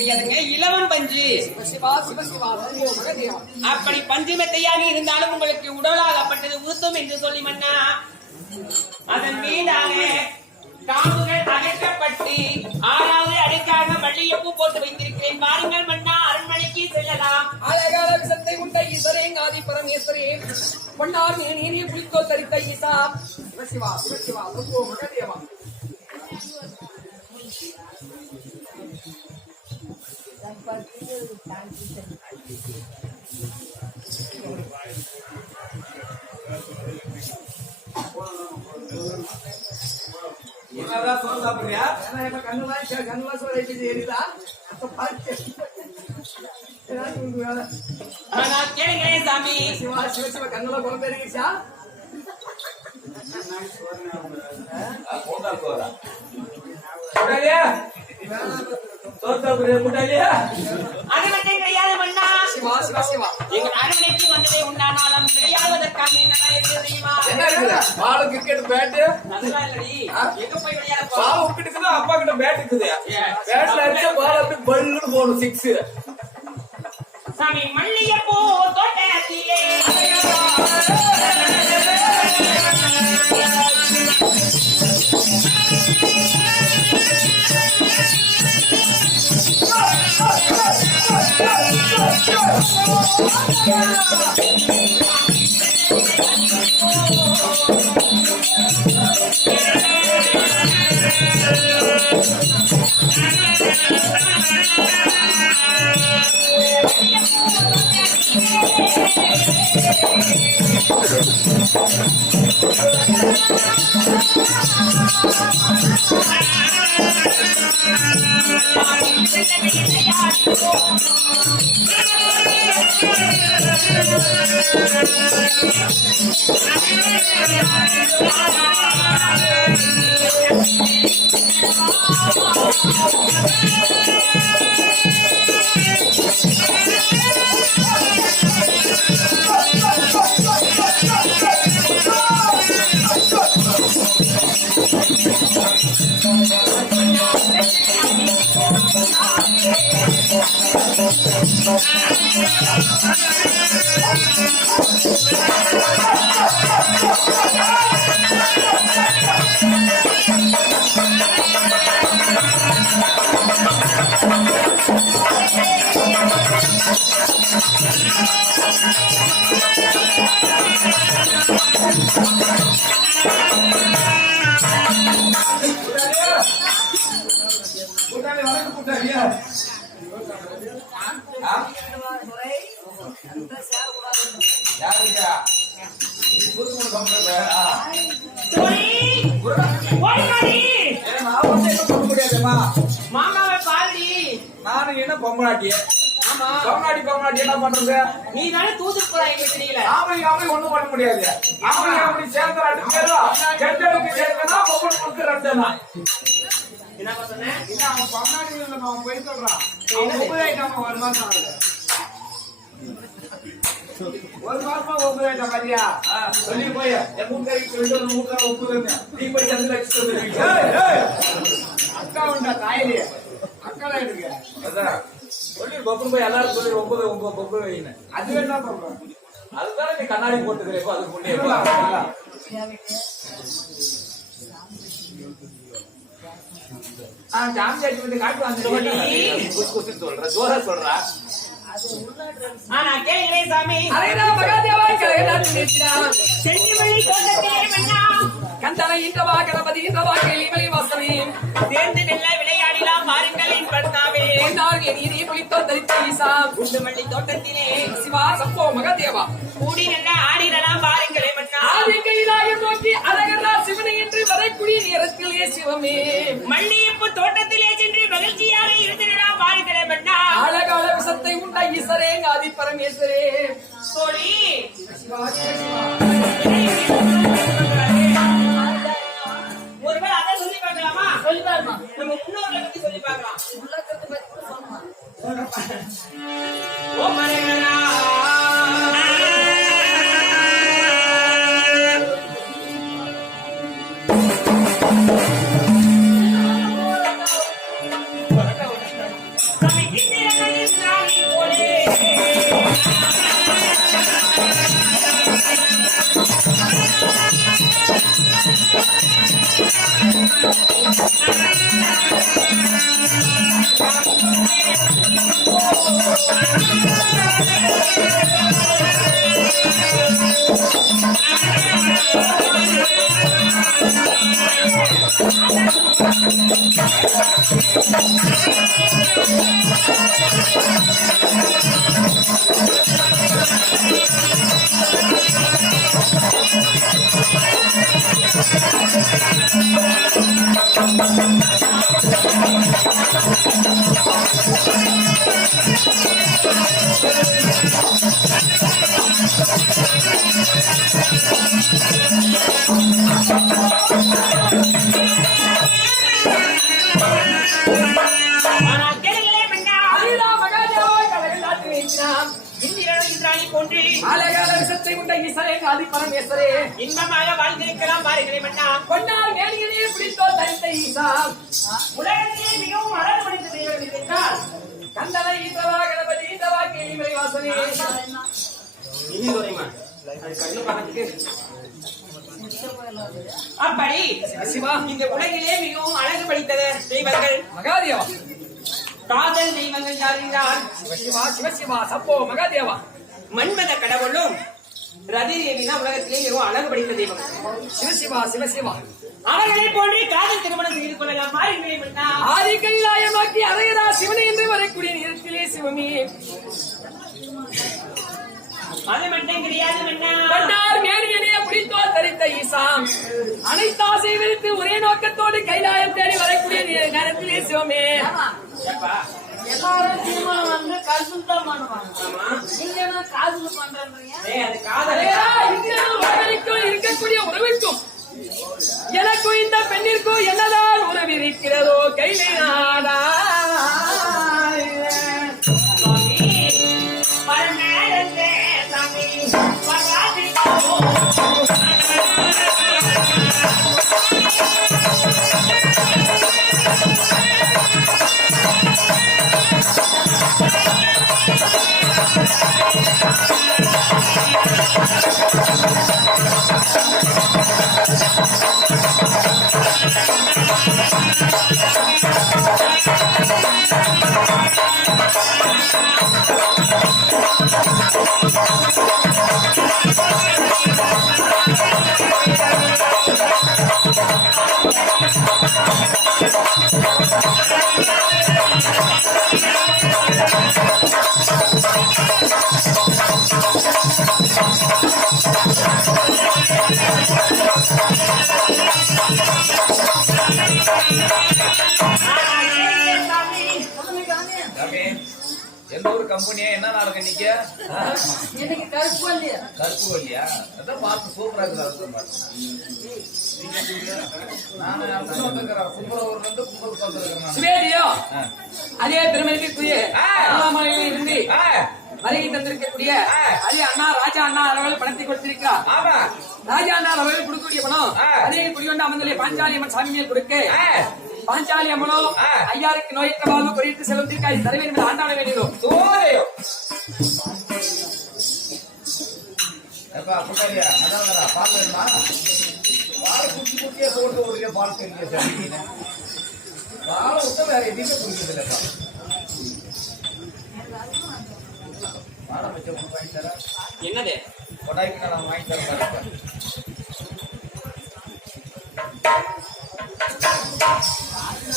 கிடையாதுங்க, இளவன் பஞ்சு. அப்படி பஞ்சு மெத்தையாக இருந்தாலும் உங்களுக்கு உடலாகப்பட்டது ஊத்தும் என்று சொல்லி மன்னா, அதன் மீதான காம்புகள் அகற்றப்பட்டு 6வது அடுக்காக மல்லிகைப்பூ போட்டு வைத்திருக்கிறேன். பாருங்கள் மன்னா, அரண்மனைக்கு செல்லலாம். அழகான விசத்தை உண்ட ஈஸ்வரேங்காதி பரமேஸ்வரே, பொன்னார் நீரிய புலிக்கோ தரித்த ஈசா சிவசிவா சிவசிவா லோகோ மகதேவா. என்னதான் சோறு சாப்பிடுறியா? கண்ணுலா சோறு எரிதா நான் கேளுங்களேன் சாமி. சிவா சிவசிவா கண்ணுலா குழம்பு எரிச்சா அது மட்டும் கிடையாது மன்னா, சிவா சிவா சிவா எங்கள் அரண்மனைக்கு வந்ததே உண்டானாலும் விளையாடுவதற்காக என்ன தெரியுமா? பாலு கிரிக்கெட் பேட்டு அதெல்லாம் இல்லடி, எங்க போய் விளையாட பால் உப்பிட்டுக்குது, அப்பா கிட்ட பேட் இருக்குது. பேட்ல அடிச்சா பால் அப்படி பல்லுன்னு போடும் 6. சாமி மல்லிகைப்பூ தோட்டத்திலே மாமாவை பாடி நானும் என்ன பொம்மநாட்டி பொம்மநாட்டி என்ன பண்றது? நீ தானே தூது போறாய் தெரியல. ஆம்பளை ஒண்ணும் பண்ண முடியாது. ஆம்பளை சேர்ந்த 2 பேரும் கெட்டலுக்கு சேர்ந்தனா பொம்மனுக்கு 2 தான். என்ன சொன்னேன்? இல்ல அவன் பொம்மநாட்டி அவன் போய் சொல்றான். ஒப்புதாயிட்டான் 1 மாசம் ஆகுது. 1 மாசமா ஒப்புதாயிட்டான் பாத்தியா? சொல்லி போய் என் மூக்கைக்கு 2 மூக்கா ஒப்புதுன்னு நீ போய் சந்தில வச்சுட்டு அக்கா உண்டா தாயிலே அக்கா இருக்கு. அதான் சொல்லி பப்புன்னு போய் எல்லாரும் சொல்லி 9 பப்பு வைங்க. அது என்ன பண்றோம்? அதுதான் நீ கண்ணாடி போட்டுக்கிறேன். அதுக்கு முன்னே ஜாமியாச்சு வந்து காட்டு வந்து சொல்ற ஜோரா சொல்றா. நான் கேட்கிறேன் சாமி. மகாதேவா சென்னிமணி தோட்டத்திலே மன்னா, கந்தனை இன்றவா கணபதி இன்றவா கேளிமலை வாசமே சேர்ந்து நெல்ல விளையாடிலாம் பாருங்கள் என் பர்த்தாவே. நீதி குளித்தோ தரித்த ஈசா குண்டுமல்லி தோட்டத்திலே சிவா சப்போ மகாதேவா கூடி நல்ல ஆடிடலாம் பாருங்களே மன்னா. ஆதி கைலாய நோக்கி அழகரா சிவனை என்று வரக்கூடிய நேரத்திலே சிவமே மல்லிகைப்பூ தோட்டத்திலே சென்று மகிழ்ச்சியாக இருந்திடலாம் பாருங்களே மன்னா. அழகான விசத்தை உண்ட ஈஸ்வரே ஆதி பரமேஸ்வரே சோழி ஒருவேளை அதை சொல்லி பார்க்கலாமா? சொல்லி பாருமா. நம்ம முன்னோர்களை பத்தி சொல்லி பார்க்கலாம். ஓ மரங்களா அழகான விஷத்தை உண்ட ஈசரே ஆதி பரமேஸ்வரே இன்பமாக வாழ்ந்திருக்கலாம் பாருங்களேன் மன்னா. பொன்னால் மேனியிலே பிடித்தோ தரித்த ஈசா உலகத்திலே மிகவும் அழகு படைத்த தெய்வம் என்றால் கந்தனை ஈசவா கணபதி ஈசவா கேள்வி வாசனே அப்படி சிவா இந்த உலகிலே மிகவும் அழகு படைத்த தெய்வங்கள் மகாதேவா காதல் தெய்வங்கள் யார் என்றால் சிவா சிவசிவா சப்போ மகாதேவா மன்மத கடவுளும் ரதி தேவினா உலகத்திலே மிகவும் அழகு படைத்த தெய்வம். சிவசிவா சிவசிவா அவர்களை போன்றே காதல் திருமணம் செய்து கொள்ளலாம் பாருங்களேன் மன்னா. ஆதி கைலாயமாக்கி அரையரா சிவனை என்று வரக்கூடிய நேரத்திலே சிவமே அது மட்டும் கிடையாது மன்னா. பொன்னார் மேனியிலே பிடித்தோ தரித்த ஈசா அனைத்து ஆசை விரித்து ஒரே நோக்கத்தோடு கைலாயம் தேடி வரக்கூடிய நேரத்திலே சிவமே ஏப்பா, எல்லாரும் திருமணம் வந்து கல்புல் தான் பண்ணுவாங்க. ஆமா. நீங்க என்ன காதல் பண்றீங்க? ஏய், அது காதல் அரையரா உறவிற்கும் இருக்கக்கூடிய உறவிற்கும் எனக்கும் இந்த பெண்ணிற்கும் என்னதான் உறவு இருக்கிறதோ கைலாயநாதா எந்த ஒரு கம்பெனியா என்ன நாடகம் இன்னைக்கு எனக்கு கருப்பு இல்லையா? கருப்பு கொல்லியா அதான் பார்த்து சூப்பரா இருக்குது நான் அப்படி வந்துக்கிறேன் கும்பரூர்ல இருந்து கும்பலுக்கு வந்துருக்கிறேன் சுவேதியோ அதே பெருமைக்குரிய அண்ணாமலையில் இருந்து வருகை தந்திருக்கக்கூடிய அதே அண்ணா ராஜா அண்ணா அவர்கள் பணத்தை கொடுத்திருக்கிறார். ஆமா ராஜா அண்ணா அவர்கள் கொடுக்கக்கூடிய பணம் அதே குடிகொண்டு அமர்ந்துள்ள பாஞ்சாலி அம்மன் சாமி மேல் கொடுக்க பாஞ்சாலி அம்மனோ ஐயாருக்கு நோயற்ற வாழ்வு குறித்து செல்லும் தீர்க்காய் தரவே என்பது ஆண்டாட வேண்டியதும் சோதையோ எப்பா புட்டாரியா நல்லாதரா பால் வேணுமா பால் குட்டி குட்டியா போட்டு ஒரு பால் தெரிஞ்ச பால் விட்டு வேற எதுவுமே குடிக்கிறது இல்லப்பா பாடம் வச்ச வாங்கி தர என்னது கொடாய்க்கு நான் வாங்கி தரேன்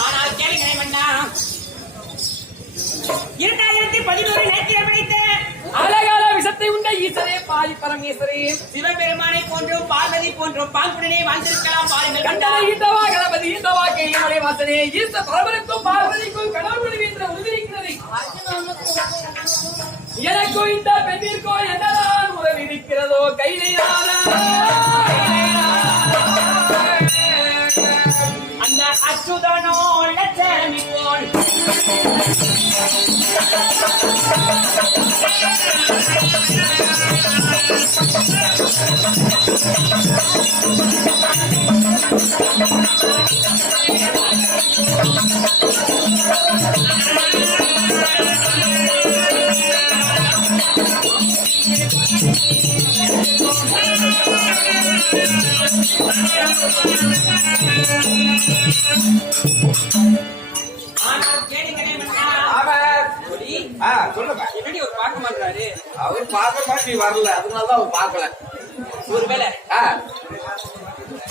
ஆனால் கேளுங்களே மன்னா. 2011 நேற்று படைத்த அழகான விஷத்தை உண்ட ஈசரே பாதி பரமேஸ்வரே சிவபெருமானை போன்றும் பார்வதி போன்றும் பாங்குடனே வாழ்ந்திருக்கலாம் பாருங்கள் கண்டன கண்டா. ஈட்டவா கணபதி ஈட்டவா கையமலை வாசனே ஈச பரமனுக்கும் பார்வதிக்கும் கடவுள் என்ற உறுதியிருக்கிறது. எனக்கும் இந்த பெண்ணிற்கும் என்னதான் உறவு இருக்கிறதோ கைலையானா அந்த அச்சுதனோ லட்சமி போல் சொல்லுங்க. என்னடி ஒரு பார்க்க மாட்டாரு? அவர் பாக்குற மாதிரி நீ வரல, அதனாலதான் அவர் பாக்கல. ஒருவேளை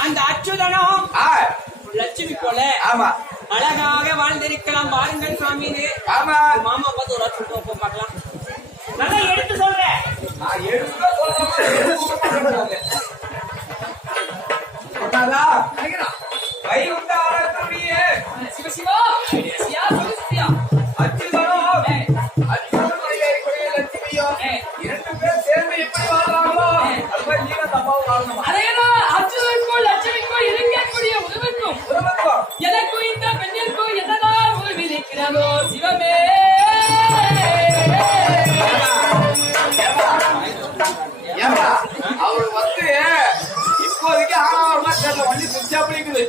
அந்த அச்சுதனும் லட்சுமி போல ஆமா அழகாக வாழ்ந்திருக்கலாம் பாருங்கள் சாமின்னு. ஆமா மாமா பார்த்து ஒரு வாரம் சொல்லிட்டு பார்க்கலாம். நல்லா எடுத்து சொல்றேன். நான் எடுத்துதான் சொல்றேன். சொன்னாரா? வைகுண்ட ஆராய்ச்சியே சிவசிவா சியா சிவசியா அச்சுதனும் அச்சுதனும் ஐயாயிரம் லட்சுமியும் இரண்டு பேர் சேர்ந்து எப்படி வாழ்றாங்களோ அது மாதிரி நீங்க தப்பாவும் வாழணும். அதேதான் அச்சுதனுக்கும் லட்சுமிக்கும் இருக்கக்கூடிய உறவுக்கும் எனக்கும் இந்த பெண்ணிற்கும் என்னதான் உறவு இருக்கிறதோ சிவமே. ஏமா அவரு வந்து இப்போதைக்கு ஆனாவரமா தெரியல, வண்டி சுவிட்ச் ஆஃப் இருக்குது.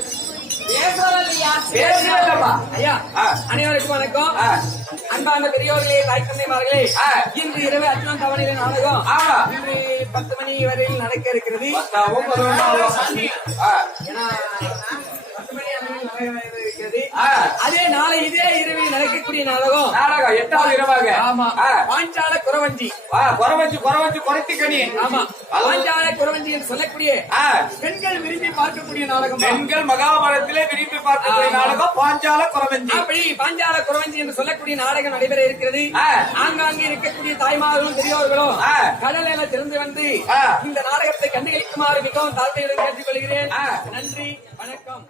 பேசலம்மா. ஐயா அனைவருக்கும் வணக்கம். அன்பான பெரியோர்களே, தாய் தந்தைமார்களே, இன்று இரவு அச்சுவன் தவணையில நாடகம் இன்று 10 மணி வரையில் நடக்க இருக்கிறது. ஏன்னா 10 மணி அளவில் நடக்க இருக்கிறது. அதே நாளை இதே இரவில் நடக்கக்கூடிய நாடகம் நாடகம் 8வது இரவாக. ஆமா பாஞ்சால குறவஞ்சி. குறவஞ்சி குறைத்திக்கணி. ஆமா பாஞ்சால குறவஞ்சி என்று சொல்லக்கூடிய பெண்கள் விரும்பி பார்க்கக்கூடிய நாடகம். பெண்கள் மகாபாரதத்திலே விரும்பி பார்க்கக்கூடிய நாடகம் பாஞ்சால குறவஞ்சி. அப்படி பாஞ்சால குறவஞ்சி என்று சொல்லக்கூடிய நாடகம் நடைபெற இருக்கிறது. ஆங்காங்கே இருக்கக்கூடிய தாய்மார்களும் பெரியோர்களும் கடலில திறந்து வந்து இந்த நாடகத்தை கண்டுகளிக்குமாறு மிகவும் தாழ்மையுடன் கேட்டுக்கொள்கிறேன். நன்றி, வணக்கம்.